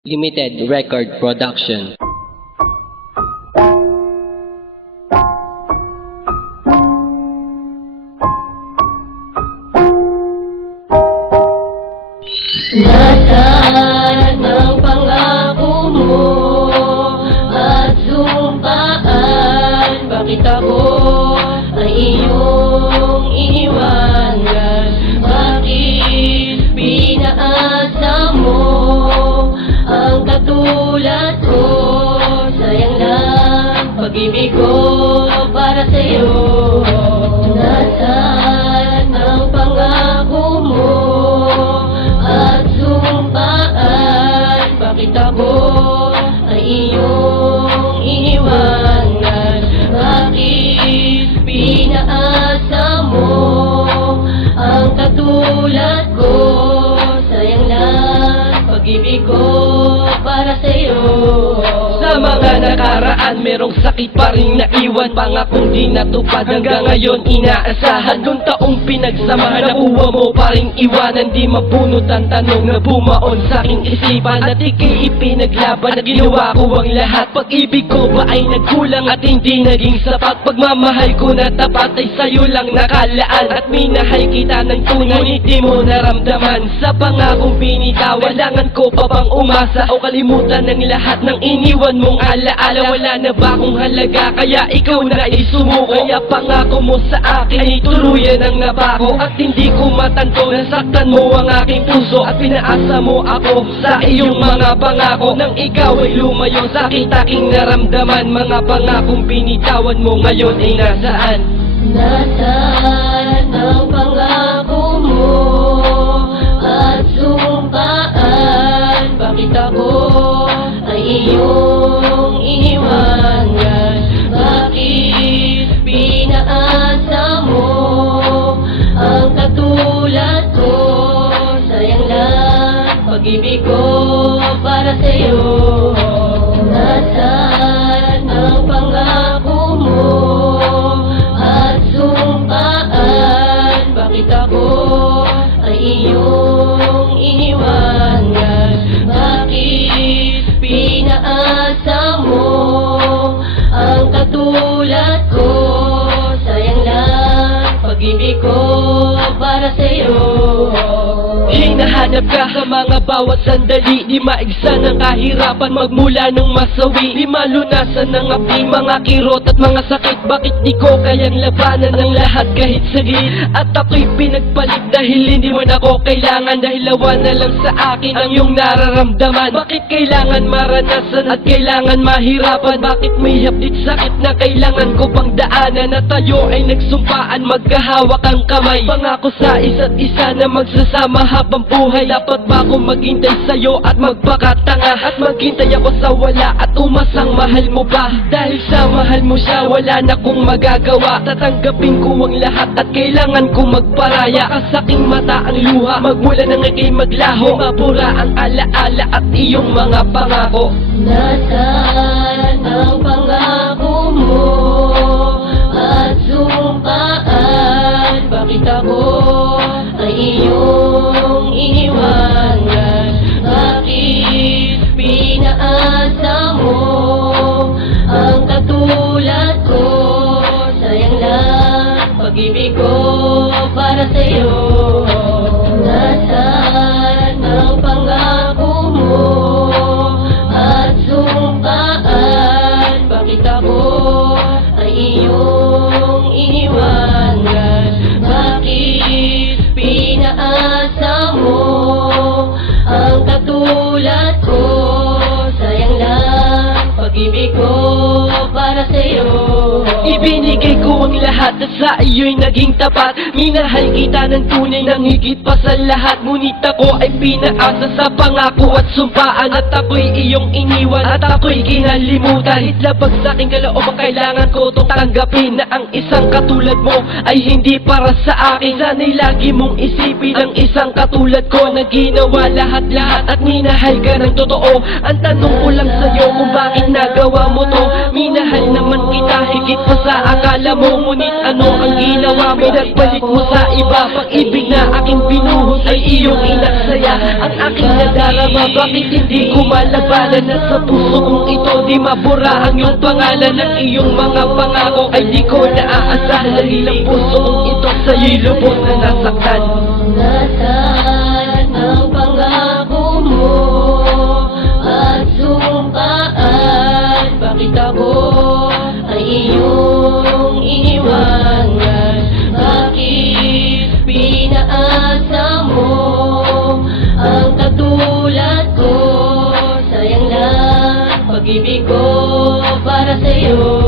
Limited Record Production. Nasaan ang pangako mo at sumpaan? Bakit ako ay iyong iniwanan? Bakit pinaasa mo ang katulad ko? Sayang lang pag-ibig ko para sa'yo. Nasaan ang pangako mo at sumpaan? Bakit ako ay iyong iniwanan? Bakit pinaasa mo ang katulad ko? Sayang lang pag-ibig ko para sa'yo. Sa mga nakaraan, merong sakit pa rin naiwan. Pangakong di natupad hanggang ngayon inaasahan. Nung taong pinagsamahan, nakuha mo pa rin iwanan. Di mabunot ang tanong na bumaon sa aking isipan. At ika'y ipinaglaban at ginawa ko ang lahat. Pag-ibig ko ba ay nagkulang at hindi naging sapat? Pagmamahal ko na tapat ay sa'yo lang nakalaan. At minahal kita ng tunay, ngunit di mo naramdaman. Sa pangakong binitawan, kailangan ko pa bang umasa o kalimutan ng lahat ng iniwan mong alaala? Wala na ba akong halaga, kaya ikaw na isumuko? Kaya pangako mo sa akin ay tuluyan ang nabako. At hindi ko matanto, nasaktan mo ang aking puso. At pinaasa mo ako sa iyong mga pangako. Nang ikaw ay lumayo, sakit aking naramdaman. Mga pangakong binitawan mo ngayon ay nasaan? Nasaan ang pangako mo at sumpaan? Bakit ako ay iyong iniwanan? Bakit pinaasa mo ang katulad ko? Sayang lang pag-ibig ko para sa'yo. Nasaan ang pangako mo at sumpaan? Bakit ako ay iyong iniwanan? Bakit pinaasa mo ang katulad ko? Sayang lang pag-ibig ko para sa'yo. Hinahanap ka sa mga bawat sandali. Di maigsa ng kahirapan magmula ng masawi. Di malunasan ng api, mga kirot at mga sakit. Bakit di ko kayang labanan ng lahat kahit saglit? At ako'y pinagpalit dahil hindi mo na ako kailangan. Dahil lawa na lang sa akin ang iyong nararamdaman. Bakit kailangan maranasan at kailangan mahirapan? Bakit may hapdit sakit na kailangan ko pang daanan? At tayo ay nagsumpaan, magkahawak ang kamay. Pangako sa isa't isa na magsasama habang buhay. Dapat ba akong maghintay sa'yo at magpakatanga? At maghintay ako sa wala at umasang mahal mo pa? Dahil sa mahal mo siya, wala na kong magagawa. Tatanggapin ko ang lahat at kailangan kong magparaya. Kasaking mata ang luha, magmula nang ika'y maglaho. Mapura ang alaala at iyong mga pangako. Nasaan ang pangako mo at sumpaan? Bakit ako ay iyong iniwanan? Bakit pinaasa mo ang katulad ko? Sayang lang pag-ibig ko para sa'yo. Nasaan ang pangako mo at sumpaan? Bakit ako ay iyong iniwanan? Bakit pinaasa mo ang katulad ko? Sayang lang pag-ibig ko para sa'yo. Ibinigay ko ang lahat at sa iyo'y naging tapat. Minahal kita ng tunay nang higit pa sa lahat. Ngunit ako ay pinaasa sa pangako at sumpaan. At ako'y iyong iniwan at ako'y kinalimutan. Itlabag sa aking kalooban, kailangan ko itong tanggapin na ang isang katulad mo ay hindi para sa akin. Sana'y lagi mong isipin ang isang katulad ko na ginawa lahat-lahat at minahal ka ng totoo. Ang tanong ko lang sa'yo kung bakit nagawa mo to. Minahal naman kita higit pa sa akala mo, ngunit ano ang ginawa mo? Pinagbalik mo sa iba, pag-ibig na aking binuhos ay iyong inaksaya. Ang aking nadarama, bakit hindi ko malabanan? Na sa puso kong ito di mabura ang iyong pangalan. Ang iyong mga pangako ay di ko naaasahan. Dahil ang puso kong ito sa'yo'y lubos na nasaktan. Nasaan ang pangako mo at sumpaan? Bakit ako ay iyong iniwanan? Bakit pinaasa mo ang katulad ko? Sayang lang pag-ibig ko para sa'yo.